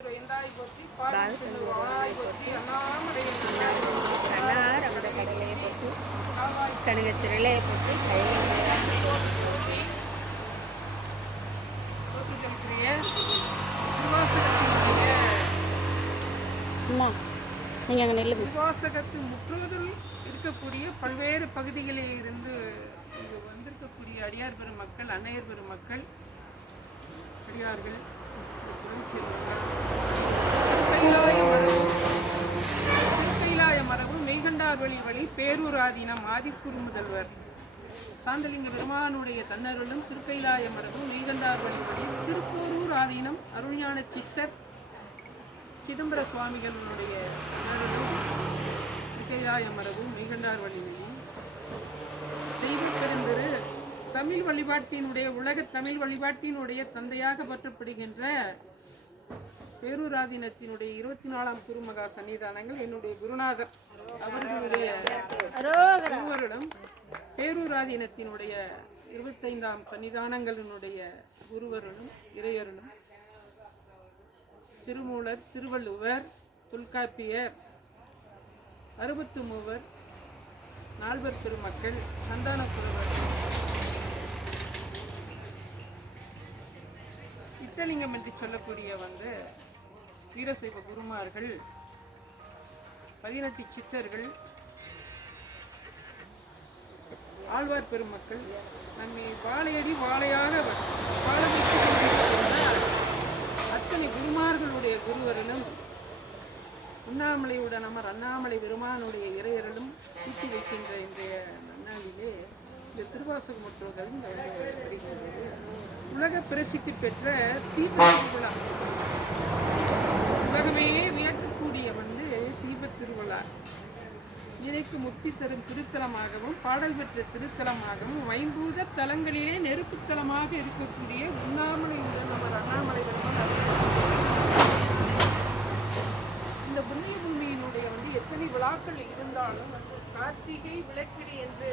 எந்தாய் கடலையை போட்டு கனக திரளையை போட்டு அம்மா நீங்கள் அங்கே முற்றுவதில் இருக்கக்கூடிய பல்வேறு பகுதிகளில் இருந்து இங்கு வந்திருக்கக்கூடிய அடியார் பெருமக்கள் அன்னையர் பெருமக்கள் அடியார்கள் திருக்கைலாய வழி பேரூராதீனம் ஆதிக்குரு முதல்வர். சாந்தலிங்க பெருமானுடைய தன்னருளும் திருக்கைலாய மரபு மெய்கண்டார் வழி வழி திருப்போரூர் ஆதீனம் அருள்ஞான சித்தர் சிதம்பர சுவாமிகளுடைய அருளும் திருக்கைலாய மரபு மெய்கண்டார் வழி. வழி தெய்வ பெருந்திரு தமிழ் வழிபாட்டினுடைய உலக தமிழ் வழிபாட்டினுடைய தந்தையாக பற்றப்படுகின்ற பேரூராதீனத்தினுடைய இருபத்தி நாலாம் குருமகா சன்னிதானங்கள் என்னுடைய குருநாதர். அவர்களுடைய இருவரிடம் பேரூராதீனத்தினுடைய இருபத்தைந்தாம் சன்னிதானங்களினுடைய குருவருளும் இறையருளும் திருமூலர் திருவள்ளுவர் தொல்காப்பியர் அறுபத்து மூவர் நால்வர் பெருமக்கள் சந்தானப்புரவர் சித்தலிங்கம் என்று சொல்லக்கூடிய வந்து வீரசைவ குருமார்கள் பதினெட்டு சித்தர்கள் ஆழ்வார் பெருமக்கள் நம்மை வாழையடி வாழையாக அத்தனை குருமார்களுடைய குருவரிலும் உண்ணாமலையுடன் அமர் அண்ணாமலை பெருமானுடைய இறையரலும் கூட்டி வைக்கின்ற இன்றைய நன்னாளிலே இந்த திருவாசக முற்றுகள் உலக பிரசித்தி பெற்ற தீப திருவிழா. உலகமே வியக்கக்கூடிய வந்து தீப திருவிழா. நினைக்கு முக்தி தரும் திருத்தலமாகவும் பாடல் பெற்ற திருத்தலமாகவும் வைம்பூத தலங்களிலே நெருப்புத்தலமாக இருக்கக்கூடிய உண்ணாமலை நம்ம அண்ணாமலை இந்த புண்ணிய பூமியினுடைய வந்து எத்தனை விழாக்கள் இருந்தாலும் வந்து கார்த்திகை விளக்கிடி என்று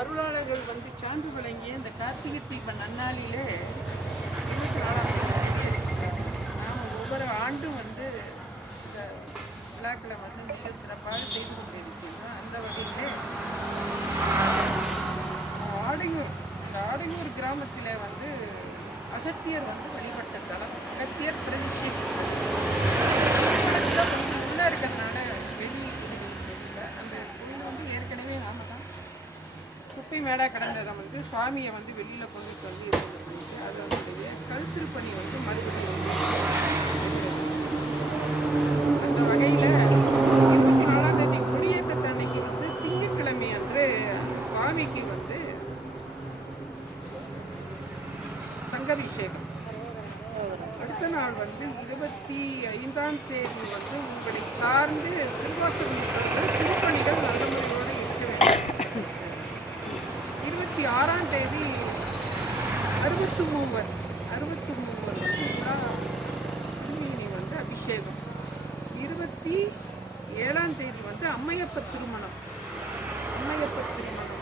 அருளாளர்கள் வந்து சான்று விளங்கிய இந்த கார்த்திகை தீப நன்னாளிலே இருபத்தி நாலாம் நாம் ஒவ்வொரு ஆண்டும் வந்து இந்த விழாக்களை வந்து மிக சிறப்பாக செய்து கொண்டிருக்கின்றோம். அந்த வகையிலே ஆடையூர் இந்த ஆடையூர் கிராமத்தில் வந்து அகத்தியர் வந்து வழிபட்ட தலம் அகத்தியர் பிரதிஷம் உள்ள இருக்கிறதுனால வெளியே தெரியல அந்த கோயில் வந்து ஏற்கனவே நாம தான் குப்பை மேடாக கடந்ததை வந்து சுவாமியை வந்து வெளியில் கொண்டுட்டு வந்து இது பண்ணிட்டு அதனுடைய கழுத்திருப்பணி வந்து மறுபடியும் அந்த வகையில் இருபத்தி நாலாம் தேதி கொடியேற்றத்து அன்னைக்கு வந்து திங்கட்கிழமை அன்று சுவாமிக்கு வந்து சங்கபிஷேகம். அடுத்த நாள் வந்து இருபத்தி ஐந்தாம் தேதி வந்து உங்களை சார்ந்து திருவாசகம் திருப்பணிகள் நல்ல இருக்க வேண்டும் இருபத்தி ஆறாம் தேதி அறுபத்து மூவர் அறுபத்து மூவர் வந்து விழா திருமேனி வந்து அபிஷேகம். இருபத்தி ஏழாம் தேதி வந்து அம்மையப்ப திருமணம். அம்மையப்ப திருமணம்.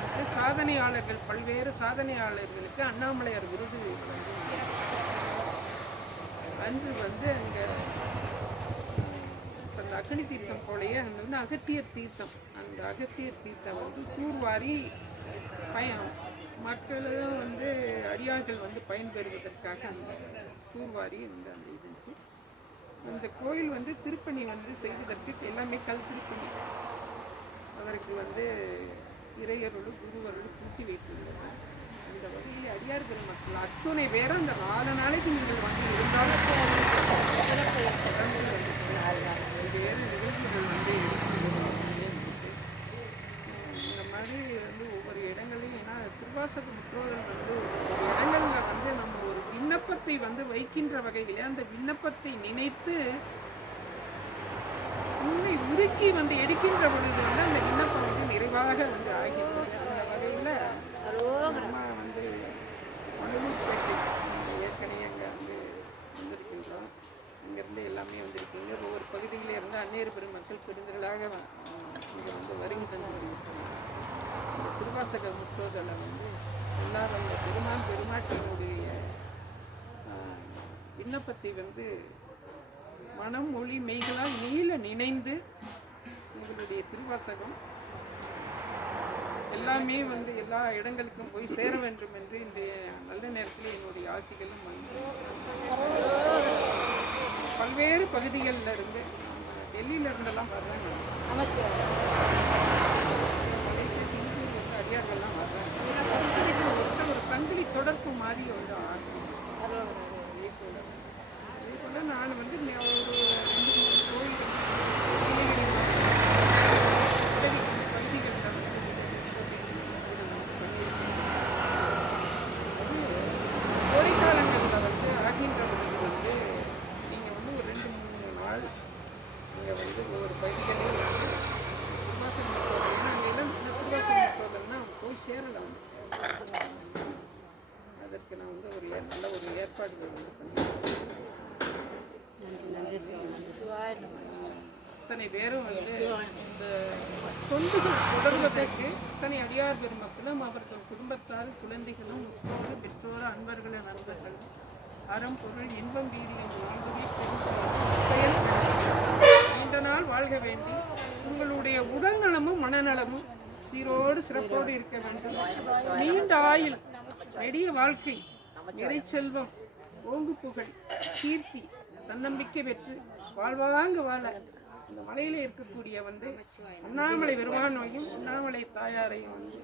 வந்து சாதனையாளர்கள் பல்வேறு சாதனையாளர்களுக்கு அண்ணாமலையார் விருது அன்று வந்து அங்கே அந்த அக்னி தீர்த்தம் போலயே அங்கே வந்து அகத்தியர் தீர்த்தம். அந்த அகத்தியர் தீர்த்தம் வந்து தூர்வாரி பயம் மக்களும் வந்து அடியார்கள் வந்து பயன்பெறுவதற்காக அந்த தூர்வாரி இந்த அந்த இது அந்த கோயில் வந்து திருப்பணி வந்து செய்வதற்கு எல்லாமே கல் திருப்பணி அவருக்கு வந்து இறையருள் குருவருள் கூட்டி வைத்துள்ளது அந்த வகையில் அடியார்கள் மக்கள் அத்துணை பேரும் அந்த நாலு நாளைக்கு நீங்கள் வந்து இருந்தாலும் வேறு வந்து நிகழ்வுகள் வந்து இருக்கும் இந்த மாதிரி வந்து ஒவ்வொரு இடங்களையும் ஏன்னா திருவாசக வந்து இடங்களில் வந்து நம்ம ஒரு விண்ணப்பத்தை வந்து வைக்கின்ற வகையில் அந்த விண்ணப்பத்தை நினைத்து உன்னை உருக்கி வந்து எடுக்கின்ற பொழுது வந்து அந்த விண்ணப்பம் வந்து நிறைவாக வந்து ஆகின்றது அந்த வகையில் நம்ம வந்து மனுப்பேட்டை ஏற்கனவே அங்கே வந்து வந்திருக்கின்றோம். இங்கேருந்து எல்லாமே வந்திருக்கீங்க ஒவ்வொரு பகுதியிலேருந்து இருந்து பெரும் பெருமக்கள் பெருந்திரளாக இங்கே வந்து வருகின்றனர். திருவாசக முற்றோதலை வந்து எல்லாரும் அந்த பெருமான் பெருமாட்டினுடைய விண்ணப்பத்தை வந்து மனம் மொழி மெய்களால் நீள நினைந்து உங்களுடைய திருவாசகம். எல்லாமே வந்து எல்லா இடங்களுக்கும் போய் சேர வேண்டும் என்று இன்றைய நல்ல நேரத்தில் என்னுடைய ஆசைகளும் வந்து பல்வேறு பகுதிகளில் இருந்து டெல்லியில இருந்தெல்லாம் வர்றாங்க அடியார்கள்லாம் வர்றாங்க. இது ஒரு ஒரு சங்கிலி தொடர்பு மாதிரி வந்து ஆகும் அதே போல அதே போல நான் வந்து ஒரு ரெண்டு மூணு கோயில் நீலகிரி உதவி பகுதிகளில் வந்து அது கோடைக்காலங்களில் வந்து ஆகின்றவர்கள் வந்து நீங்கள் வந்து ஒரு ரெண்டு மூணு நாள் நீங்கள் வந்து ஒவ்வொரு பகுதிகளையும் வந்து திருவாசகம் முற்றோதல் ஏன்னா அங்கே எல்லாம் இந்த திருவாசகம் முற்றோதல்னா அவங்க போய் சேரலாம் அதற்கு நான் வந்து ஒரு ஏ- நல்ல ஒரு ஏற்பாடுகள் வந்து பண்ணியிருக்கேன் நன்றி தன்னை சிவாய பேரும் வந்து இந்த தொண்டுகள் தொடர்வதற்கு இத்தனை அடியார் பெருமக்களும் அவர்கள் குடும்பத்தார் குழந்தைகளும் உற்றோர் பெற்றோர் அன்பர்கள் நண்பர்கள் அறம் பொருள் இன்பம் வீரியம் வாழ்வதே நீண்ட நாள் வாழ்க வேண்டி உங்களுடைய உடல் நலமும் மனநலமும் சீரோடு சிறப்போடு இருக்க வேண்டும். நீண்ட ஆயுள் நெடிய வாழ்க்கை நிறை ஓங்கு புகழ் கீர்த்தி தன்னம்பிக்கை பெற்று வாழ்வாங்க வாழ இந்த மலையில இருக்கக்கூடிய வந்து உண்ணாமலை பெருமானையும் உண்ணாமலை தாயாரையும் வந்து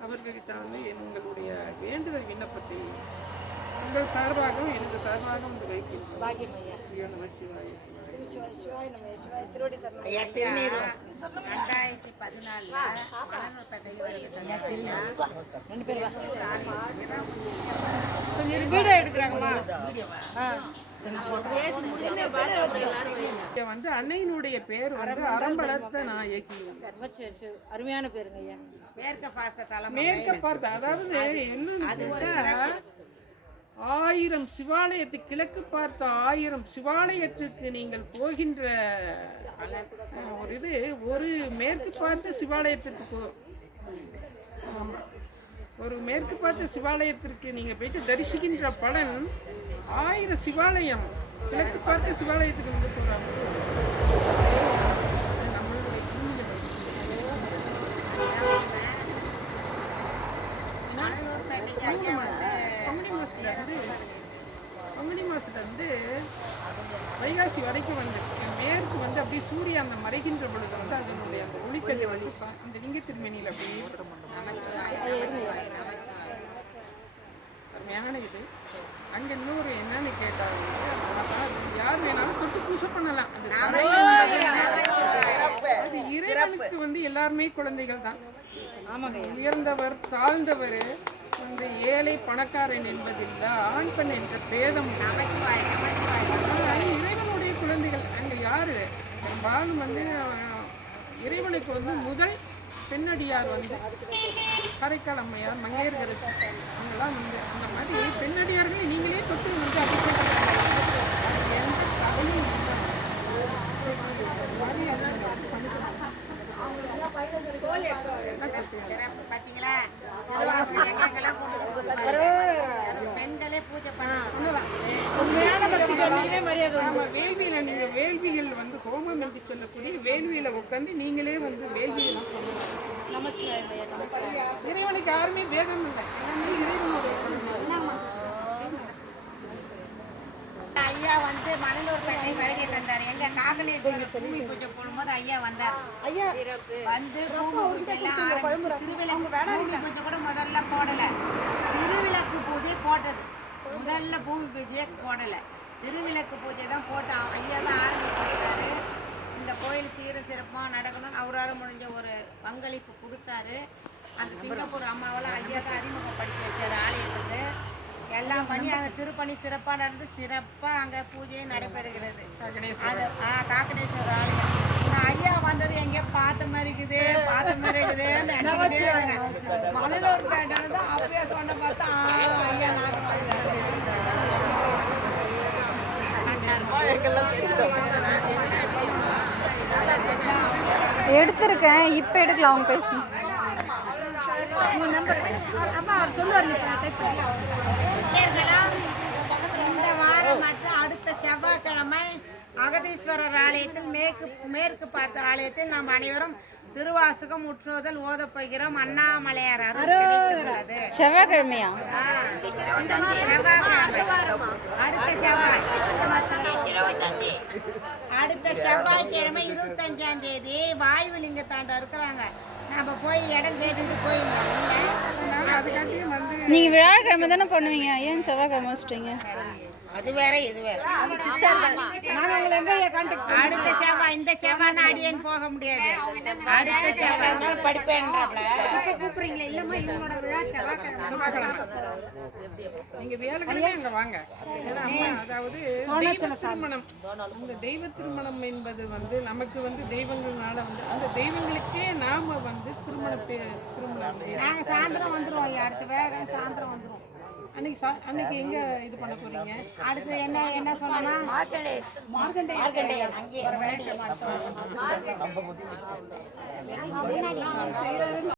அவர்களிட்ட வந்து உங்களுடைய வேண்டுதல் விண்ணப்பத்தை உங்கள் சார்பாகவும் எனக்கு சார்பாகவும் வந்து ரெண்டாயிரத்தி கொஞ்சம் வீடியோ எடுக்கிறாங்கம்மா வந்து அன்னையினுடைய பேர் வந்து அறம்பளர்த்த நாயகி நமச்சிவாயம். அருமையான பேருங்க ஐயா மேற்க பார்த்த தலைமை மேற்க பார்த்த அதாவது என்னன்னு ஆயிரம் சிவாலயத்து கிழக்கு பார்த்த ஆயிரம் சிவாலயத்திற்கு நீங்கள் போகின்ற ஒரு இது ஒரு மேற்கு பார்த்த சிவாலயத்திற்கு போ ஆமா. ஒரு மேற்கு பார்த்த சிவாலயத்திற்கு நீங்க போயிட்டு தரிசிக்கின்ற பலன் ஆயிரம் சிவாலயம் கிழக்கு பார்த்த சிவாலயத்துக்கு வந்து போறாங்க. நம்மளுடைய பூமியில வந்து பங்குனி மாசத்துல பங்குனி வைகாசி வரைக்கும் வந்து மேற்கு வந்து அப்படியே சூரியன் அந்த மறைகின்ற பொழுது வந்து அதனுடைய அந்த ஒளிக்கல்லை வந்து அந்த லிங்க திருமணியில் அப்படியே அருமையான இது அங்க இன்னொரு என்னன்னு அது யார் வேணாலும் தொட்டு பூசை பண்ணலாம். அது இறைவனுக்கு வந்து எல்லாருமே குழந்தைகள் தான். உயர்ந்தவர் தாழ்ந்தவர் இந்த ஏழை பணக்காரன் என்பதில்ல ஆண் பெண் என்ற பேதம் இறைவனுடைய குழந்தைகள். அங்க யாரு? பெரும்பாலும் வந்து இறைவனுக்கு வந்து முதல் பெண்ணடியார் வந்து காரைக்கால் அம்மையார் மங்கையர்கரசி அவங்கெல்லாம் வந்து அந்த மாதிரி பெண்ணடியார்களை நீங்களே தொட்டு வந்து. அது எந்த கதையும் பார்த்தீங்களா திருவாசகம் எங்கெங்கெல்லாம் கொண்டு போய் பூஜை பாருங்க பெண்களே பூஜை பண்ணலாம் ஆமா, வேள்வியில நீங்க வேள்விகள் வந்து ஹோமம் என்று சொல்லக்கூடிய வேள்வியில உட்காந்து நீங்களே வந்து வேள்வியெல்லாம் நமச்சிவாயம் இறைவனுக்கு யாருமே பேதம் இல்லை. எல்லாமே இறைவனுடைய. ஐயா வந்து மணலூர்பேட்டை வருகை தந்தார். எங்க காகலேஸ்வரர் பூமி பூஜை போடும்போது ஐயா வந்தார். ஐயா வந்து பூமி பூஜை எல்லாம் ஆரம்பிச்சு திருவிளக்கு பூமி பூஜை கூட முதல்ல போடல. திருவிளக்கு பூஜை போட்டது. முதல்ல பூமி பூஜையே போடல. திருவிளக்கு பூஜை தான் போட்டு ஐயா தான் ஆரம்பிச்சிருக்காரு இந்த கோயில் சீர சிறப்பாக நடக்கணும்னு அவரால் முடிஞ்ச ஒரு பங்களிப்பு கொடுத்தாரு. அந்த சிங்கப்பூர் அம்மாவெல்லாம் ஐயா தான் அறிமுகப்படுத்தி வச்சார் ஆலயத்துக்கு. எல்லாம் பண்ணி அங்கே திருப்பணி சிறப்பாக நடந்து சிறப்பாக அங்கே பூஜையும் நடைபெறுகிறது. அது ஆ காக்கடேஸ்வரர் ஆலயம். ஐயா வந்தது எங்கேயோ பார்த்த மாதிரி இருக்குது பார்த்த மாதிரி இருக்குதுன்னு நினைச்சுக்கிட்டே இருக்கிறேன். மணலூர் தான் சொன்ன பார்த்தா ஆ, எங்கெல்லாம் தெரியுதோ? எடுத்திருக்கேன் இப்போ எடுக்கல அவங்க பேசு. இந்த வாரம் மற்றும் அடுத்த செவ்வாய்க்கிழமை அகதீஸ்வரர் ஆலயத்தில் மேற்கு மேற்கு பார்த்த ஆலயத்தில் நாம் அனைவரும் திருவாசகம் முற்றுவதல் ஓதப் போகிறோம். அண்ணாமலையார் செவ்வாய்க்கிழமையா. அடுத்த செவ்வாய். அடுத்த செவ்வாய்க்கிழமை இருபத்தஞ்சாம் தேதி வாயு லிங்கத்தாண்ட இருக்கிறாங்க. நம்ம போய் இடம் கேட்டுட்டு போயிருந்தோம் நீங்கள் வியாழக்கிழமை தானே பண்ணுவீங்க? ஏன் செவ்வாய்க்கிழமை வச்சிட்டீங்க? அது வேற இது வேற. அடுத்த செவ்வாய் இந்த செவ்வாய் அடியேன்னு போக முடியாது. அடுத்த செவ்வாய் படிப்பேன்றாப்ல. கூப்பிடுறீங்களா இல்லம்மா இவங்களோட விழா நீங்க வியாழக்கிழமை அங்க வாங்க. அதாவது தெய்வ திருமணம். அந்த தெய்வ திருமணம் என்பது வந்து நமக்கு வந்து தெய்வங்கள்னால வந்து அந்த தெய்வங்களுக்கே நாம வந்து திருமணம் பே- நாங்க சாயந்தரம் வந்துருவோம் அடுத்த வேக சாயந்தரம் வந்துருவோம். அன்னைக்கு சா- அன்னைக்கு எங்க இது பண்ண போறீங்க? அடுத்து என்ன என்ன சொன்னோமா மார்க்கண்டேயன் அங்கே